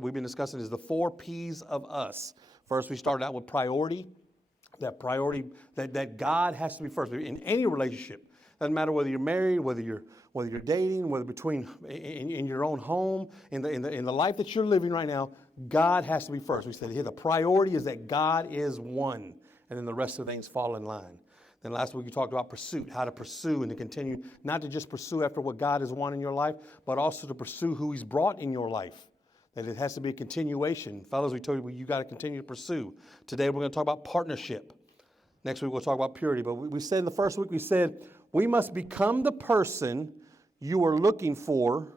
we've been discussing is the 4 P's of us. First, we started out with priority. That priority, that God has to be first in any relationship. Doesn't matter whether you're married, whether you're dating, whether between in your own home, in the life that you're living right now, God has to be first. We said here the priority is that God is one, and then the rest of the things fall in line. Then last week we talked about pursuit, how to pursue and to continue, not to just pursue after what God has won in your life, but also to pursue who He's brought in your life. That it has to be a continuation. Fellas, we told you got to continue to pursue. Today we're going to talk about partnership. Next week we'll talk about purity. But we said in the first week, we said we must become the person you are looking for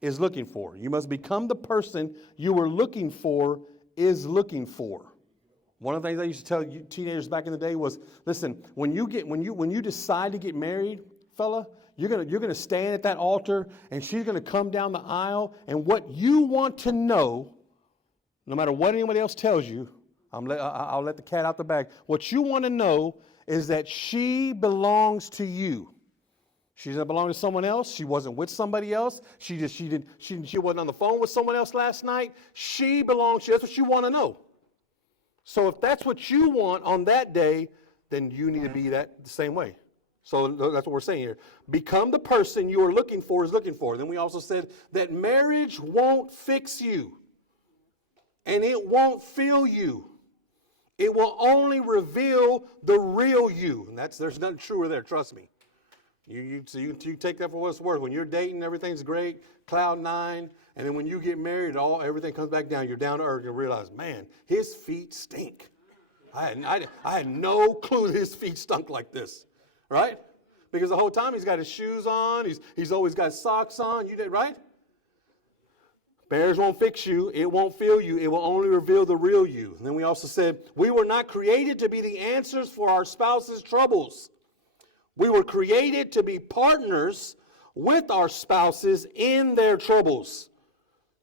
is looking for. You must become the person you were looking for is looking for. One of the things I used to tell you teenagers back in the day was, listen, when you decide to get married, fella, you're gonna stand at that altar, and she's gonna come down the aisle, and what you want to know, no matter what anybody else tells you, I'll let the cat out the bag. What you want to know is that she belongs to you. She doesn't belong to someone else. She wasn't with somebody else. She wasn't on the phone with someone else last night. She belongs to you. That's what you want to know. So if that's what you want on that day, then you need to be that the same way. So that's what we're saying here. Become the person you are looking for is looking for. Then we also said that marriage won't fix you. And it won't fill you. It will only reveal the real you. And there's nothing truer there, trust me. You take that for what it's worth. When you're dating, everything's great, cloud 9. And then when you get married, everything comes back down. You're down to earth and realize, man, his feet stink. I had no clue that his feet stunk like this. Right? Because the whole time he's got his shoes on. He's always got socks on. You did, right? Marriage won't fix you. It won't fill you. It will only reveal the real you. And then we also said, we were not created to be the answers for our spouse's troubles. We were created to be partners with our spouses in their troubles.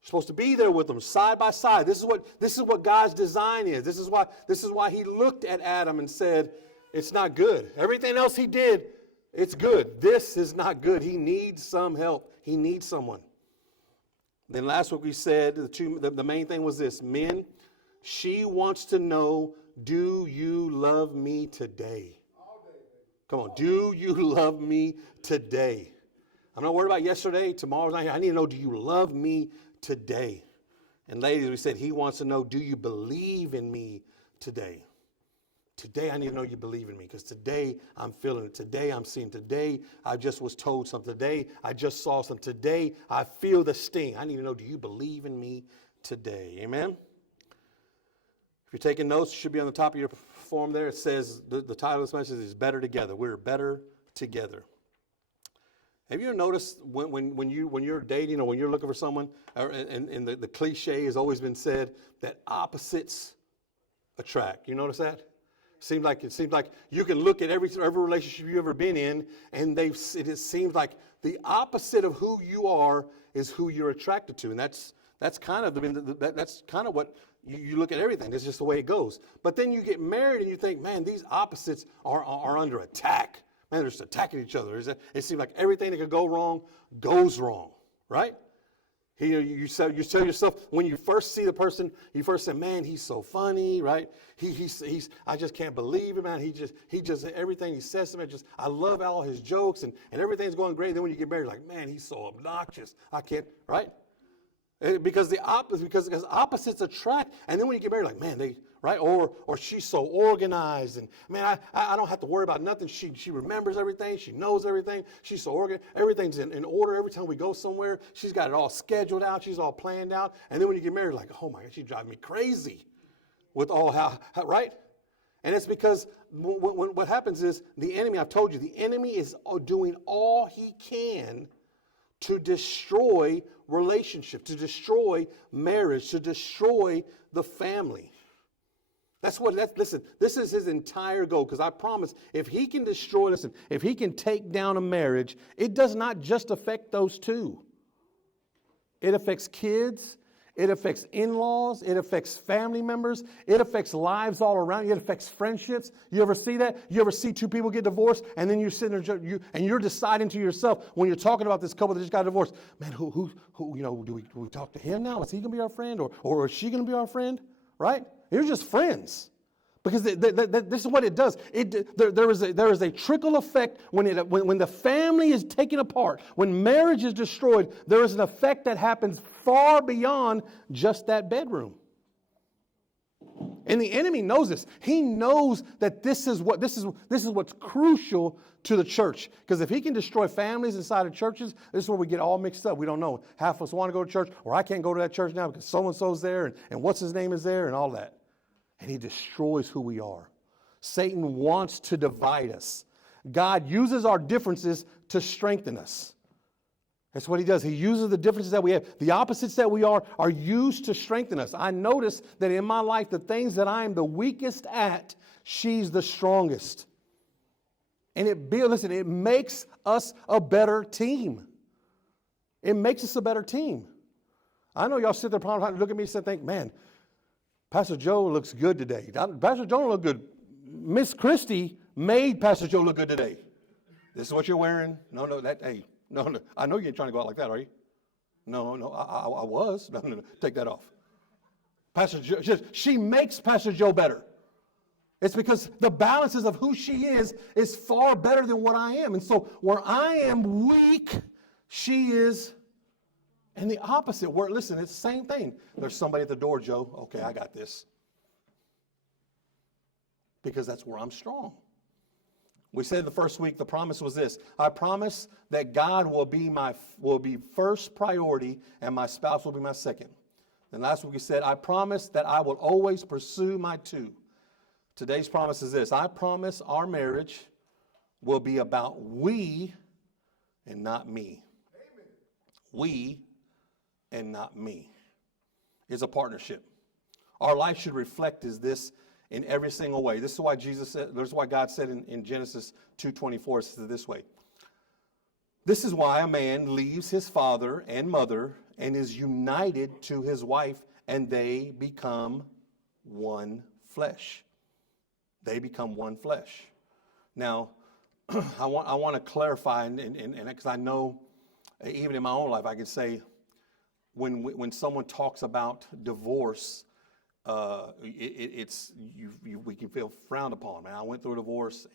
You're supposed to be there with them side by side. This is what God's design is. This is why He looked at Adam and said, it's not good. Everything else He did, it's good. This is not good. He needs some help. He needs someone. Then last week we said the main thing was this. Men, she wants to know, do you love me today? Come on, do you love me today? I'm not worried about yesterday, tomorrow's not here. I need to know, do you love me today? And ladies, we said he wants to know, do you believe in me today? Today I need to know you believe in me, because today I'm feeling it. Today I'm seeing. Today I just was told something. Today I just saw something. Today I feel the sting. I need to know, do you believe in me today? Amen? If you're taking notes, it should be on the top of your form there. It says, the title of this message is Better Together. We're better together. Have you ever noticed when you're dating or when you're looking for someone, and the cliche has always been said that opposites attract. You notice that? It seems like you can look at every relationship you've ever been in, and it seems like the opposite of who you are is who you're attracted to, and that's kind of what you look at everything. It's just the way it goes. But then you get married and you think, man, these opposites are under attack. Man, they're just attacking each other. It seems like everything that could go wrong goes wrong, right? You tell yourself, when you first see the person, you first say, man, he's so funny, right? I just can't believe it, man. He just everything he says to me, I love all his jokes and everything's going great. Then when you get married, like, man, he's so obnoxious. I can't, right? Because opposites attract. And then when you get married, like, man, right? Or she's so organized, and man, I don't have to worry about nothing. She remembers everything. She knows everything. She's so organized. Everything's in order. Every time we go somewhere, she's got it all scheduled out. She's all planned out. And then when you get married, like, oh my God, she's driving me crazy with all how right? And it's because what happens is the enemy, I've told you, the enemy is doing all he can to destroy relationship, to destroy marriage, to destroy the family. Listen, this is his entire goal, because I promise, if he can if he can take down a marriage, it does not just affect those two. It affects kids, It affects in-laws. It affects family members. It affects lives all around you. It affects friendships. You ever see that? You ever see two people get divorced and then you're sitting there and you're deciding to yourself when you're talking about this couple that just got divorced, man, who do we talk to him now? Is he going to be our friend or is she going to be our friend? Right? You're just friends. Because this is what it does. There is a trickle effect when the family is taken apart, when marriage is destroyed. There is an effect that happens far beyond just that bedroom. And the enemy knows this. He knows that this is what's crucial to the church. Because if he can destroy families inside of churches, this is where we get all mixed up. We don't know. Half of us want to go to church, or I can't go to that church now because so-and-so's there, and what's his name is there, and all that. And he destroys who we are. Satan wants to divide us. God uses our differences to strengthen us. That's what he does. He uses the differences that we have. The opposites that we are used to strengthen us. I notice that in my life, the things that I am the weakest at, she's the strongest. And it makes us a better team. It makes us a better team. I know y'all sit there and look at me and think, man, Pastor Joe looks good today. Pastor Joe don't look good. Miss Christie made Pastor Joe look good today. This is what you're wearing? No. I know you ain't trying to go out like that, are you? No, I was. No, take that off. Pastor Joe, she makes Pastor Joe better. It's because the balances of who she is far better than what I am. And so where I am weak, she is. And the opposite, where, listen, it's the same thing. There's somebody at the door, Joe. Okay, I got this. Because that's where I'm strong. We said the first week, the promise was this. I promise that God will be first priority and my spouse will be my second. Then last week we said, I promise that I will always pursue my two. Today's promise is this. I promise our marriage will be about we and not me. Amen. We and not me. It's a partnership. Our life should reflect this in every single way. This is why God said in Genesis 2:24, it says it this way. This is why a man leaves his father and mother and is united to his wife, and they become one flesh. They become one flesh. Now, I want to clarify, and because I know, even in my own life, I can say, when someone talks about divorce, we can feel frowned upon. Man, I went through a divorce,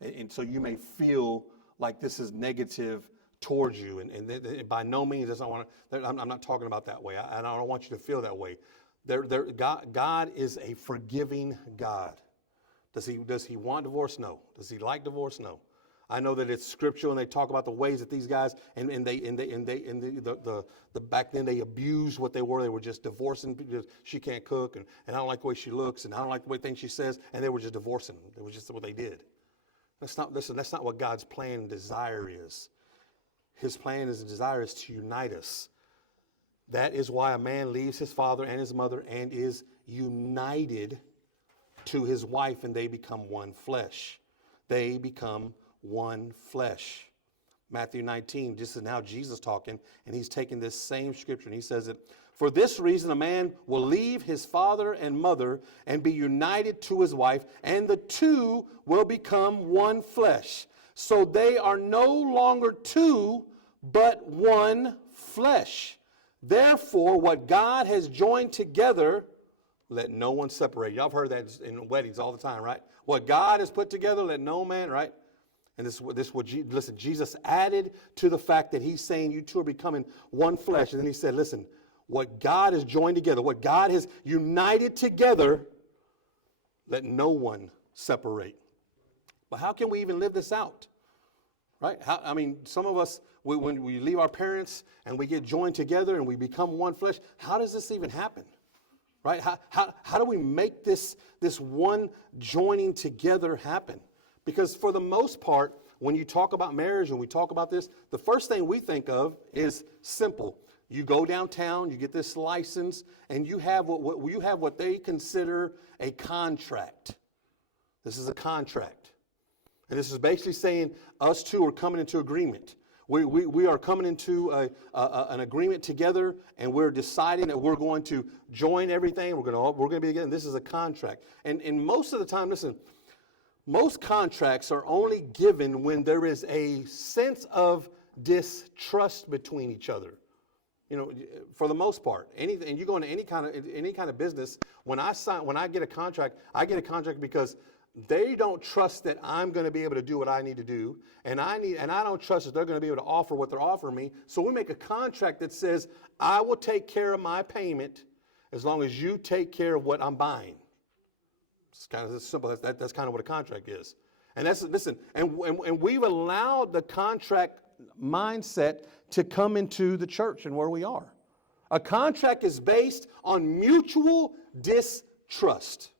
and so you may feel like this is negative towards you, and by no means I'm not talking about that way. I don't want you to feel that way. God is a forgiving God. Does he want divorce? No. Does he like divorce? No. I know that it's scriptural, and they talk about the ways that these guys back then they abused what they were. They were just divorcing because she can't cook, and I don't like the way she looks, and I don't like the way things she says, and they were just divorcing. It was just what they did. That's not what God's plan and desire is. His plan and desire is to unite us. That is why a man leaves his father and his mother and is united to his wife, and they become one flesh. They become one flesh. Matthew 19, this is now Jesus talking, and he's taking this same scripture, and he says it, for this reason a man will leave his father and mother and be united to his wife, and the two will become one flesh. So they are no longer two, but one flesh. Therefore, what God has joined together, let no one separate. Y'all have heard that in weddings all the time, right? What God has put together, let no man, right? And listen, Jesus added to the fact that he's saying you two are becoming one flesh. And then he said, listen, what God has joined together, what God has united together, let no one separate. But how can we even live this out? Right? Some of us, when we leave our parents and we get joined together and we become one flesh, how does this even happen? Right? How do we make this one joining together happen? Because for the most part, when you talk about marriage and we talk about this, the first thing we think of is simple. You go downtown, you get this license, and you have what they consider a contract. This is a contract. And this is basically saying us two are coming into agreement. We are coming into an agreement together, and we're deciding that we're going to join everything. We're going to be together. And this is a contract. And most of the time, listen, most contracts are only given when there is a sense of distrust between each other. You know, for the most part, anything, and you go into any kind of business. When I get a contract, I get a contract because they don't trust that I'm going to be able to do what I need to do, and I don't trust that they're going to be able to offer what they're offering me. So we make a contract that says I will take care of my payment as long as you take care of what I'm buying. It's kind of as simple as that. That's kind of what a contract is. And and we've allowed the contract mindset to come into the church and where we are. A contract is based on mutual distrust.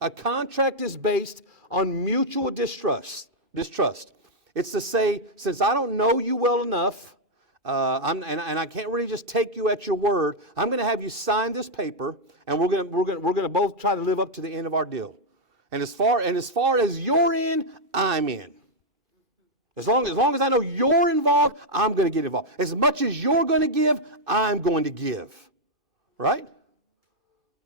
A contract is based on mutual distrust. It's to say, since I don't know you well enough, and I can't really just take you at your word, I'm going to have you sign this paper, and we're going to both try to live up to the end of our deal. And as far as you're in, I'm in. As long as I know you're involved, I'm going to get involved. As much as you're going to give, I'm going to give. Right?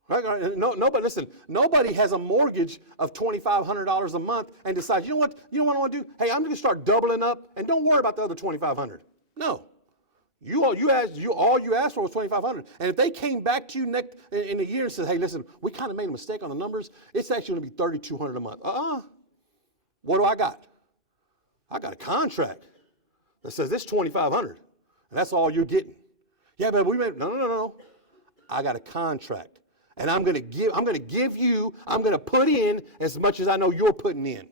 Right? Nobody, listen, nobody has a mortgage of $2,500 a month and decides, you know what I want to do? Hey, I'm going to start doubling up, and don't worry about the other $2,500. No. All you asked for was $2,500. And if they came back to you in a year and said, hey, listen, we kind of made a mistake on the numbers, it's actually going to be $3,200 a month. What do I got? I got a contract that says this $2,500, and that's all you're getting. Yeah, but no. I got a contract, and I'm going to put in as much as I know you're putting in. And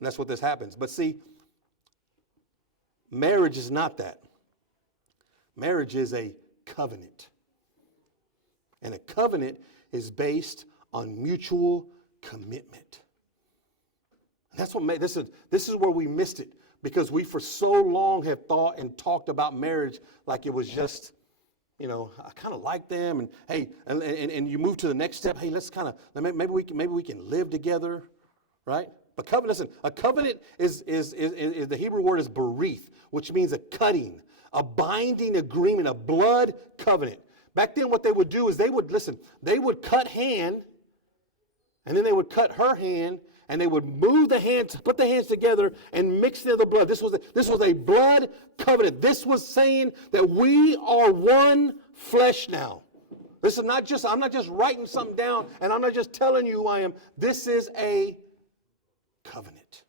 that's what this happens. But see, marriage is not that. Marriage is a covenant. And a covenant is based on mutual commitment. That's what made this is where we missed it, because we for so long have thought and talked about marriage like it was just, I kind of like them, and hey, and you move to the next step. Hey, maybe we can live together, right? But a covenant is the Hebrew word is berith, which means a cutting, a binding agreement, a blood covenant. Back then, what they would do is they would cut hand, and then they would cut her hand. And they would move the hands, put the hands together, and mix the blood. This was a blood covenant. This was saying that we are one flesh now. This is not just, I'm not just writing something down, and I'm not just telling you who I am. This is a covenant.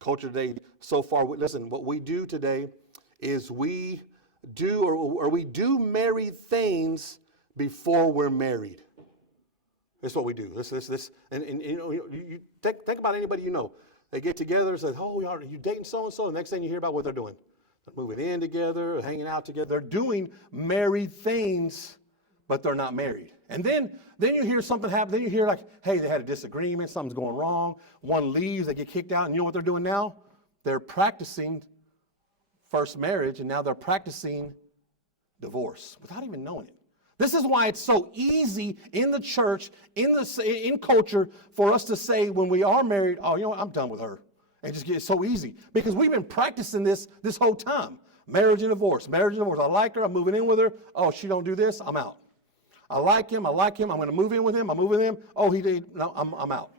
Culture today, so far, listen, what we do today is we do marry things before we're married. That's what we do. And you think about anybody you know. They get together and say, oh, are you dating so-and-so? And next thing you hear about what they're doing. They're moving in together, hanging out together. They're doing married things, but they're not married. And then you hear something happen. Then you hear like, hey, they had a disagreement. Something's going wrong. One leaves. They get kicked out. And you know what they're doing now? They're practicing first marriage, and now they're practicing divorce without even knowing it. This is why it's so easy in the church, in culture, for us to say when we are married, oh, you know what, I'm done with her. And just get so easy. Because we've been practicing this whole time. Marriage and divorce. I like her, I'm moving in with her. Oh, she don't do this, I'm out. I like him, I'm going to move in with him, I'm moving in. Oh, he did, no, I'm out.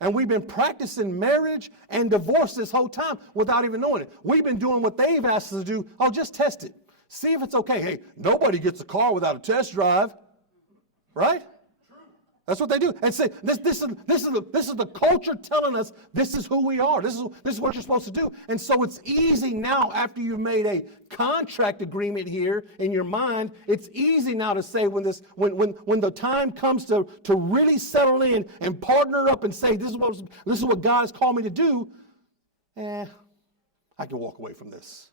And we've been practicing marriage and divorce this whole time without even knowing it. We've been doing what they've asked us to do. Oh, just test it. See if it's okay. Hey, nobody gets a car without a test drive, right? True. That's what they do. And say this is the culture telling us this is who we are. This is what you're supposed to do. And so it's easy now, after you've made a contract agreement here in your mind, it's easy now to say when the time comes to really settle in and partner up and say this is what God has called me to do. I can walk away from this.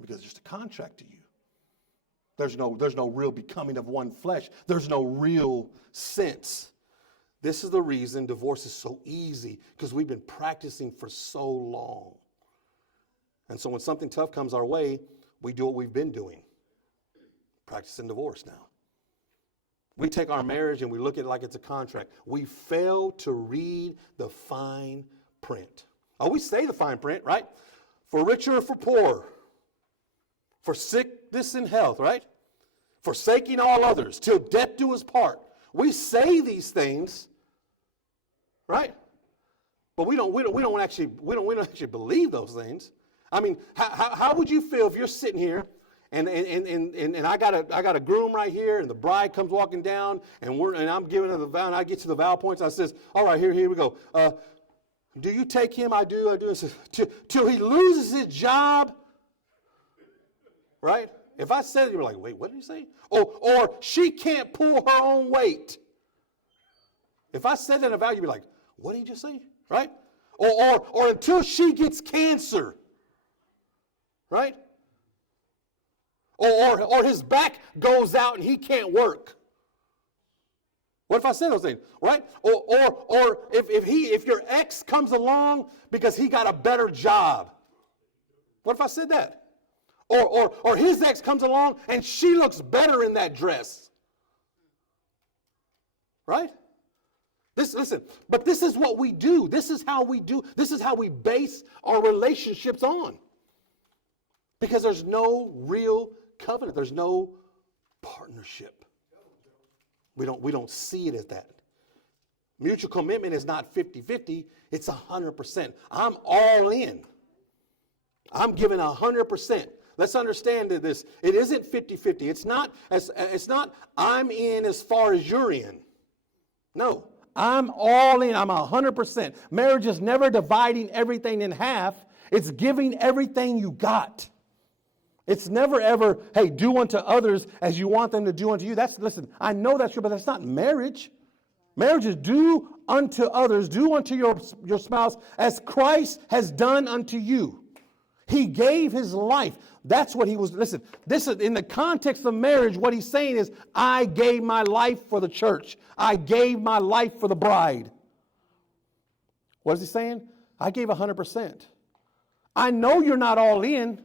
Because it's just a contract to you. There's no real becoming of one flesh. There's no real sense. This is the reason divorce is so easy, because we've been practicing for so long. And so when something tough comes our way, we do what we've been doing. Practicing divorce now. We take our marriage and we look at it like it's a contract. We fail to read the fine print. Oh, we say the fine print, right? for richer or for poorer, for sickness and health, right? Forsaking all others, till death do us part. We say these things, right? But we don't actually believe those things. I mean, how would you feel if you're sitting here and I got a groom right here, and the bride comes walking down, and I'm giving her the vow, and I get to the vow points, and I says, all right, here we go. Do you take him? I do. And says, till he loses his job, right? If I said it, you're like, wait, what did he say? Or she can't pull her own weight. If I said that in a vow, you'd be like, what did he just say? Right? Or until she gets cancer. Right? Or his back goes out and he can't work. What if I said those things? Right? Or if your ex comes along because he got a better job. What if I said that? Or his ex comes along and she looks better in that dress. Right? Listen, but this is what we do. This is how we do. This is how we base our relationships on. Because there's no real covenant. There's no partnership. We don't see it as that. Mutual commitment is not 50-50. It's 100%. I'm all in. I'm giving 100%. Let's understand that it isn't 50-50. It's not I'm in as far as you're in. No, I'm all in. I'm 100%. Marriage is never dividing everything in half. It's giving everything you got. It's never ever, hey, do unto others as you want them to do unto you. Listen, I know that's true, but that's not marriage. Marriage is do unto others, do unto your spouse as Christ has done unto you. He gave his life. That's what he was. Listen, this is in the context of marriage. What he's saying is, I gave my life for the church. I gave my life for the bride. What is he saying? I gave 100%. I know you're not all in.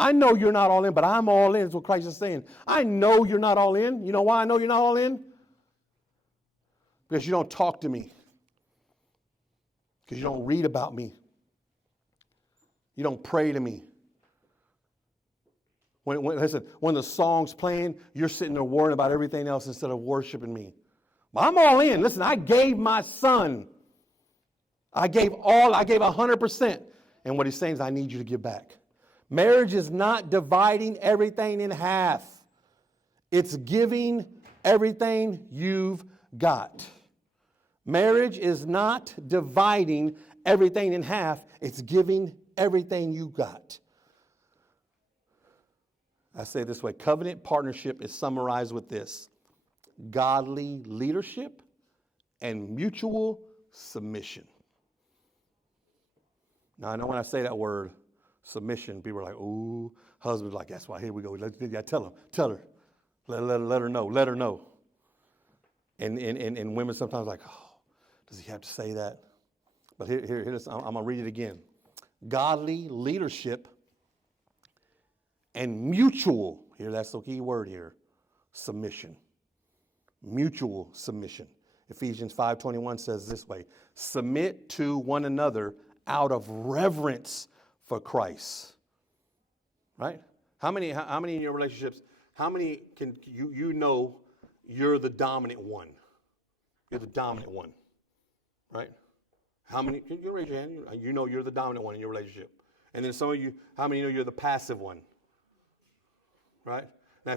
I know you're not all in, but I'm all in. Is what Christ is saying. I know you're not all in. You know why I know you're not all in? Because you don't talk to me. Because you don't read about me. You don't pray to me. When the song's playing, you're sitting there worrying about everything else instead of worshiping me. But I'm all in. Listen, I gave my son. I gave 100%. And what he's saying is, I need you to give back. Marriage is not dividing everything in half. It's giving everything you've got. Marriage is not dividing everything in half. It's giving everything you got. I say it this way. Covenant partnership is summarized with this: godly leadership and mutual submission. Now, I know when I say that word, submission, people are like, ooh, husband's like, that's why, here we go. Tell her. Let her know. And women sometimes like, oh, does he have to say that? But here it is. I'm going to read it again. Godly leadership and mutual, that's the key word here, submission. Mutual submission. Ephesians 5:21 says this way: submit to one another out of reverence for Christ. Right? How many in your relationships, how many can you know you're the dominant one? You're the dominant one. Right? How many, can you raise your hand? You know you're the dominant one in your relationship. And then some of you, how many know you're the passive one? Right? Now,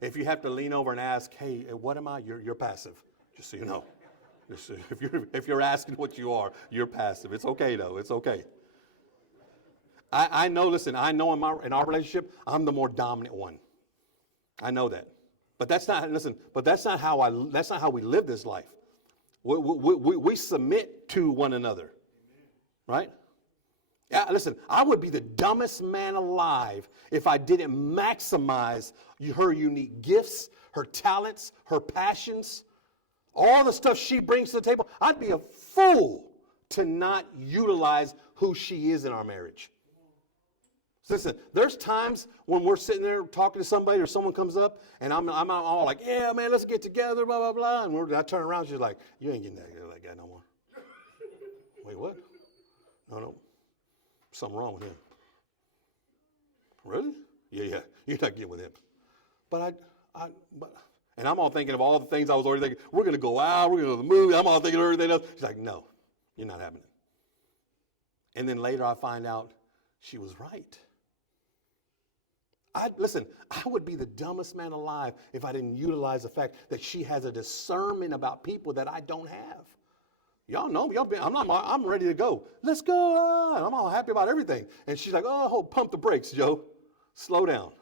if you have to lean over and ask, hey, what am I? You're passive, just so you know. If you're asking what you are, you're passive. It's okay, though. It's okay. I know in our relationship, I'm the more dominant one. I know that. But that's not how we live this life. We submit to one another, right? Yeah, listen, I would be the dumbest man alive if I didn't maximize her unique gifts, her talents, her passions, all the stuff she brings to the table. I'd be a fool to not utilize who she is in our marriage. Listen, there's times when we're sitting there talking to somebody or someone comes up and I'm all like, yeah, man, let's get together, blah, blah, blah. And I turn around, she's like, you ain't getting that guy no more. Wait, what? No. Something wrong with him. Really? Yeah. You're not getting with him. But and I'm all thinking of all the things I was already thinking. We're going to go out. We're going to go to the movie. I'm all thinking of everything else. She's like, no, you're not having it. And then later I find out she was right. Listen, I would be the dumbest man alive if I didn't utilize the fact that she has a discernment about people that I don't have. Y'all know me. I'm ready to go. Let's go. I'm all happy about everything. And she's like, oh, pump the brakes, Joe. Slow down.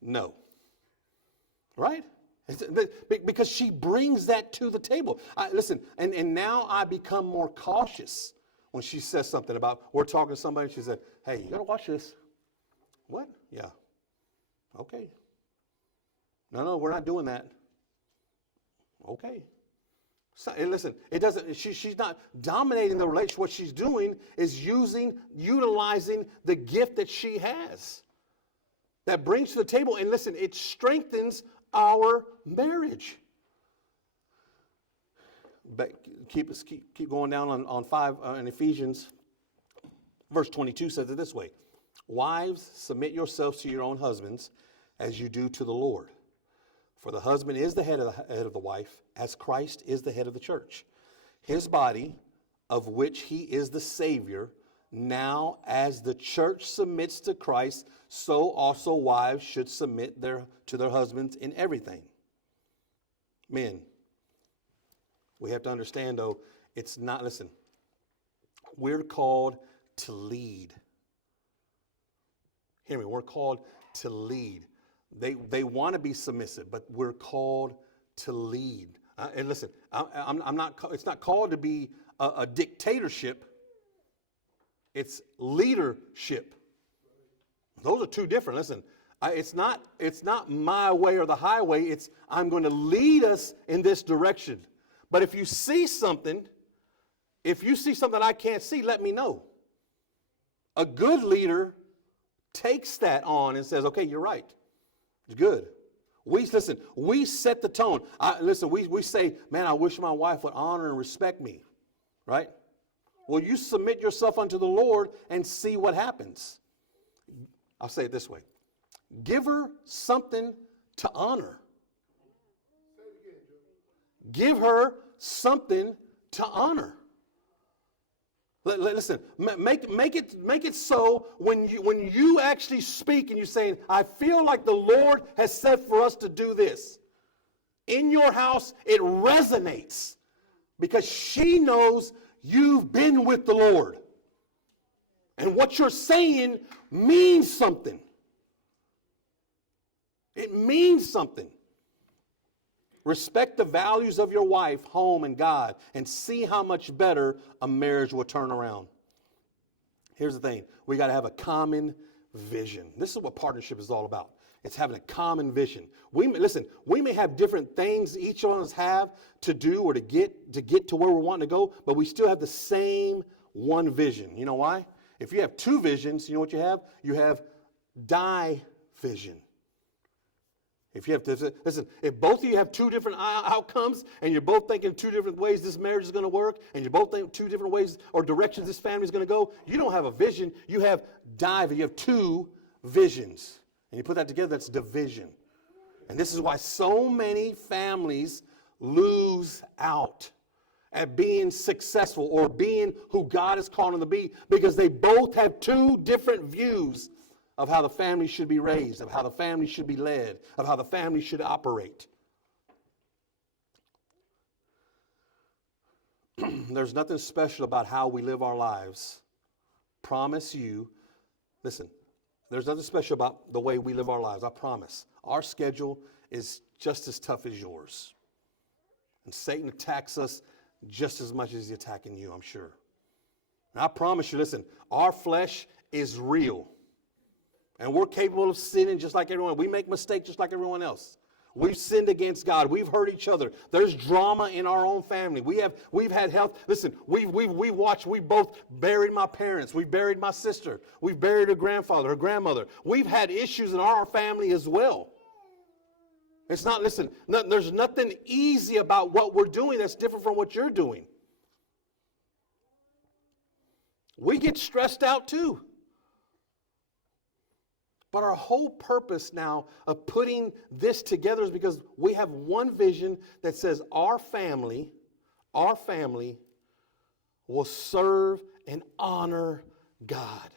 No. Right? Because she brings that to the table. Listen, and now I become more cautious when she says something about, we're talking to somebody, and she said, hey, you got to watch this. What? Yeah. Okay. No, we're not doing that. Okay. So, and listen, it doesn't. She's not dominating the relationship. What she's doing is utilizing the gift that she has, that brings to the table. And listen, it strengthens our marriage. But keep going down on 5 in Ephesians. Verse 22 says it this way: wives, submit yourselves to your own husbands as you do to the Lord. For the husband is the head of the wife, as Christ is the head of the church, his body, of which he is the Savior. Now, as the church submits to Christ, so also wives should submit to their husbands in everything. Men, we have to understand, though, it's not, listen, we're called to lead. Hear me, we're called to lead. They want to be submissive, but we're called to lead. And listen, I'm not. It's not called to be a dictatorship. It's leadership. Those are two different. Listen, it's not my way or the highway. It's I'm going to lead us in this direction. But if you see something I can't see, let me know. A good leader takes that on and says, okay, you're right. It's good. We set the tone. We say, man, I wish my wife would honor and respect me. Right? Well, you submit yourself unto the Lord and see what happens. I'll say it this way. Give her something to honor. Give her something to honor. Listen, make it so when you actually speak and you're saying, I feel like the Lord has said for us to do this. In your house, it resonates because she knows you've been with the Lord. And what you're saying means something. It means something. Respect the values of your wife, home, and God, and see how much better a marriage will turn around. Here's the thing. We got to have a common vision. This is what partnership is all about. It's having a common vision. We may have different things each of us have to do or to get to where we're wanting to go, but we still have the same one vision. You know why? If you have two visions, you know what you have? You have division. If both of you have two different outcomes and you're both thinking two different ways this marriage is going to work and you're both thinking two different ways or directions this family is going to go, you don't have a vision. You have you have two visions. And you put that together, that's division. And this is why so many families lose out at being successful or being who God has called them to be, because they both have two different views of how the family should be raised, of how the family should be led, of how the family should operate. There's nothing special about how we live our lives. Promise you, listen, there's nothing special about the way we live our lives. I promise. Our schedule is just as tough as yours. And Satan attacks us just as much as he's attacking you, I'm sure. And I promise you, listen, our flesh is real. And we're capable of sinning just like everyone. We make mistakes just like everyone else. We've sinned against God. We've hurt each other. There's drama in our own family. We've had health. Listen, we both buried my parents. We buried my sister. We've buried her grandfather, her grandmother. We've had issues in our family as well. It's not, there's nothing easy about what we're doing that's different from what you're doing. We get stressed out too. But our whole purpose now of putting this together is because we have one vision that says our family will serve and honor God.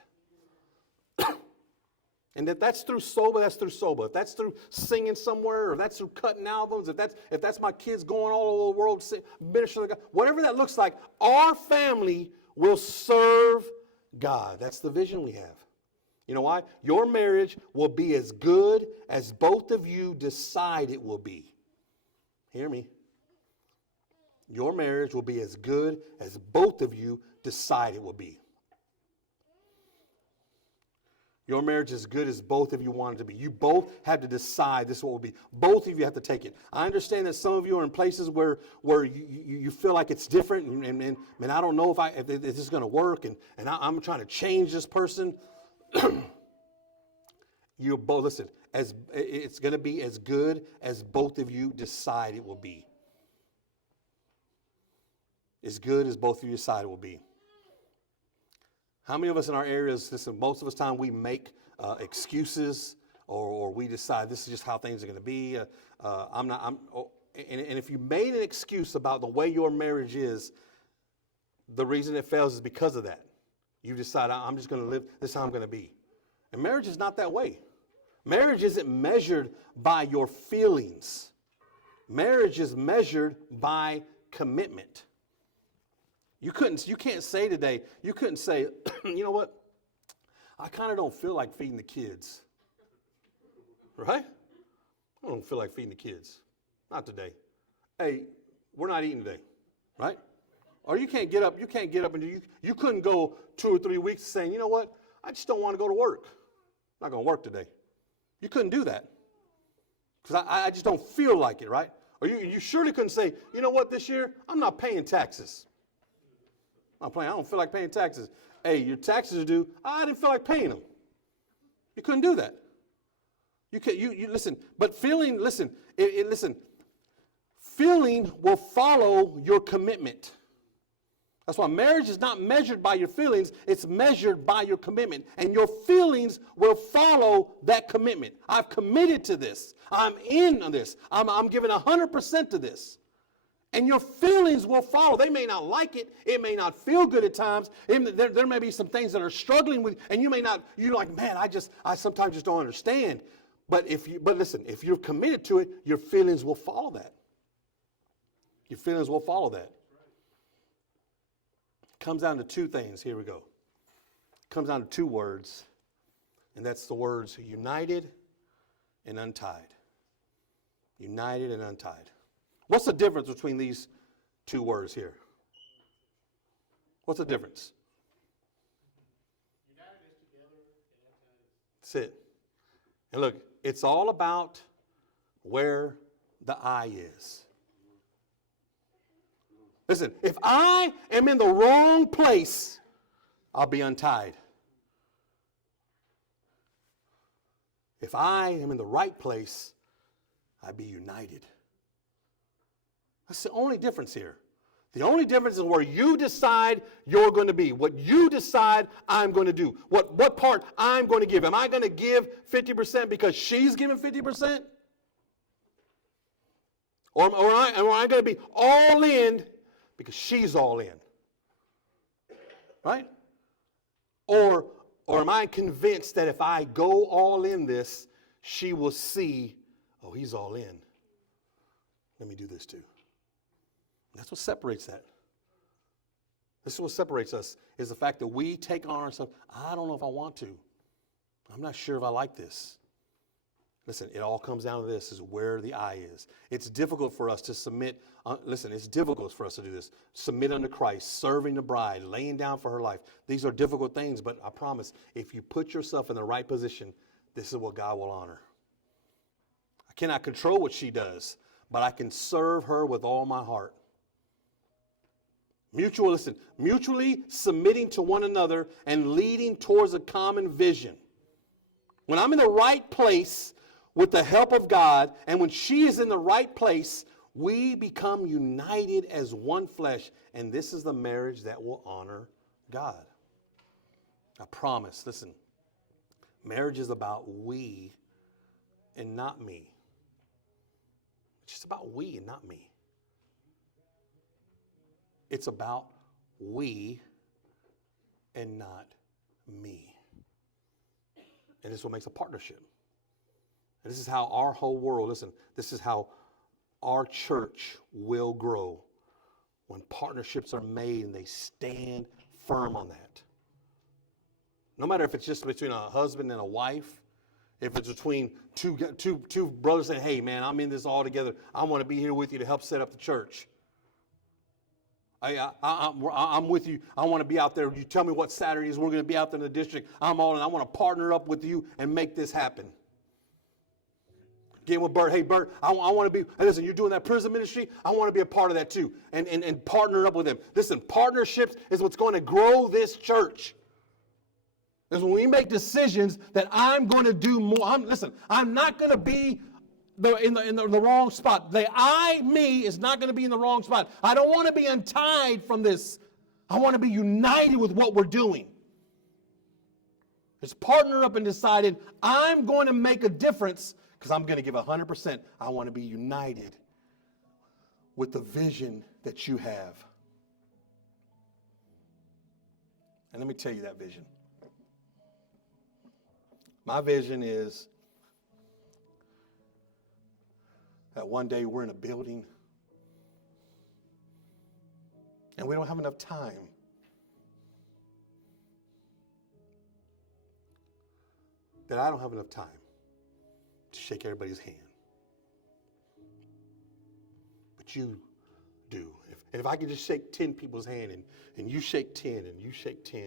And if that's through sober, that's through sober. If that's through singing somewhere, or if that's through cutting albums, if that's my kids going all over the world, ministering to God, whatever that looks like, our family will serve God. That's the vision we have. You know why? Your marriage will be as good as both of you decide it will be. Hear me. Your marriage will be as good as both of you decide it will be. Your marriage is as good as both of you want it to be. You both have to decide this is what will be. Both of you have to take it. I understand that some of you are in places where you feel like it's different, and I don't know if this is going to work, and I'm trying to change this person. You both, listen, it's going to be as good as both of you decide it will be. As good as both of you decide it will be. How many of us in our areas, listen, most of the time we make excuses, or we decide this is just how things are going to be. And if you made an excuse about the way your marriage is, the reason it fails is because of that. You decide, I'm just going to live, this is how I'm going to be. And marriage is not that way. Marriage isn't measured by your feelings. Marriage is measured by commitment. You can't say today, you couldn't say, you know what? I kind of don't feel like feeding the kids. Right? I don't feel like feeding the kids. Not today. Hey, we're not eating today. Right? Or you can't get up and you couldn't go 2 or 3 weeks saying, you know what? I just don't want to go to work. I'm not going to work today. You couldn't do that. Because I just don't feel like it, right? Or you surely couldn't say, you know what, this year, I'm not paying taxes. I don't feel like paying taxes. Hey, your taxes are due. I didn't feel like paying them. You couldn't do that. You listen, but feeling, listen, feeling will follow your commitment. That's why marriage is not measured by your feelings, it's measured by your commitment. And your feelings will follow that commitment. I've committed to this. I'm in on this. I'm giving 100% to this. And your feelings will follow. They may not like it. It may not feel good at times. There may be some things that are struggling with, and you're like, man, I sometimes just don't understand. But listen, if you're committed to it, your feelings will follow that. Your feelings will follow that. It comes down to two things. Here we go. It comes down to two words, and that's the words united and untied. United and untied. What's the difference between these two words here? What's the difference? United is together and untied. That's it. And look, it's all about where the I is. Listen, if I am in the wrong place, I'll be untied. If I am in the right place, I'll be united. That's the only difference here. The only difference is where you decide you're going to be, what you decide I'm going to do, what part I'm going to give. Am I going to give 50% because she's giving 50%? Or am I going to be all in because she's all in? Right? Or am I convinced that if I go all in this, she will see, oh, he's all in. Let me do this too. That's what separates that. This is what separates us, is the fact that we take on ourselves, I don't know if I want to. I'm not sure if I like this. Listen, it all comes down to this, is where the I is. It's difficult for us to submit. It's difficult for us to do this. Submit unto Christ, serving the bride, laying down for her life. These are difficult things, but I promise, if you put yourself in the right position, this is what God will honor. I cannot control what she does, but I can serve her with all my heart. Mutually submitting to one another and leading towards a common vision. When I'm in the right place with the help of God, and when she is in the right place, we become united as one flesh, and this is the marriage that will honor God. I promise, listen, marriage is about we and not me. It's just about we and not me. It's about we and not me. And this is what makes a partnership. And this is how our whole world, listen, this is how our church will grow when partnerships are made and they stand firm on that. No matter if it's just between a husband and a wife, if it's between two brothers saying, hey, man, I'm in this all together. I want to be here with you to help set up the church. I'm with you. I want to be out there. You tell me what Saturdays we're going to be out there in the district. I'm all in. I want to partner up with you and make this happen. Get with Bert. Hey, Bert, I want to be, hey, listen, you're doing that prison ministry. I want to be a part of that too and partner up with them. Listen, partnerships is what's going to grow this church. Because when we make decisions that I'm going to do more, I'm not going to be in the wrong spot. The me is not going to be in the wrong spot. I don't want to be untied from this. I want to be united with what we're doing. It's partner up and decided I'm going to make a difference because I'm going to give 100%. I want to be united with the vision that you have. And let me tell you that vision. My vision is that one day we're in a building and we don't have enough time that I don't have enough time to shake everybody's hand. But you do. If I could just shake 10 people's hand and you shake 10 and you shake 10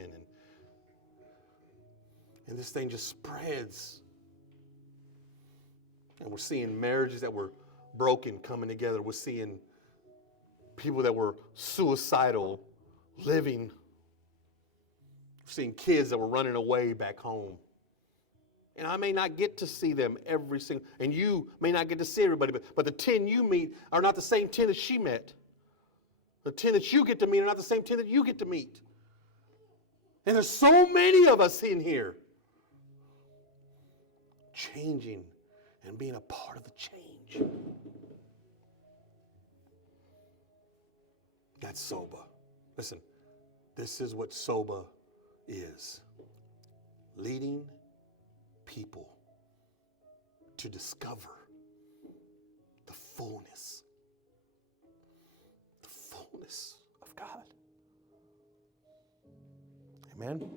and this thing just spreads. And we're seeing marriages that were broken coming together. We're seeing people that were suicidal living. We're seeing kids that were running away back home. And I may not get to see them every single, and you may not get to see everybody, but the 10 you meet are not the same 10 that she met. The 10 that you get to meet are not the same 10 that you get to meet. And there's so many of us in here changing and being a part of the change. That's sober. Listen, this is what sober is. Leading people to discover the fullness of God. Amen.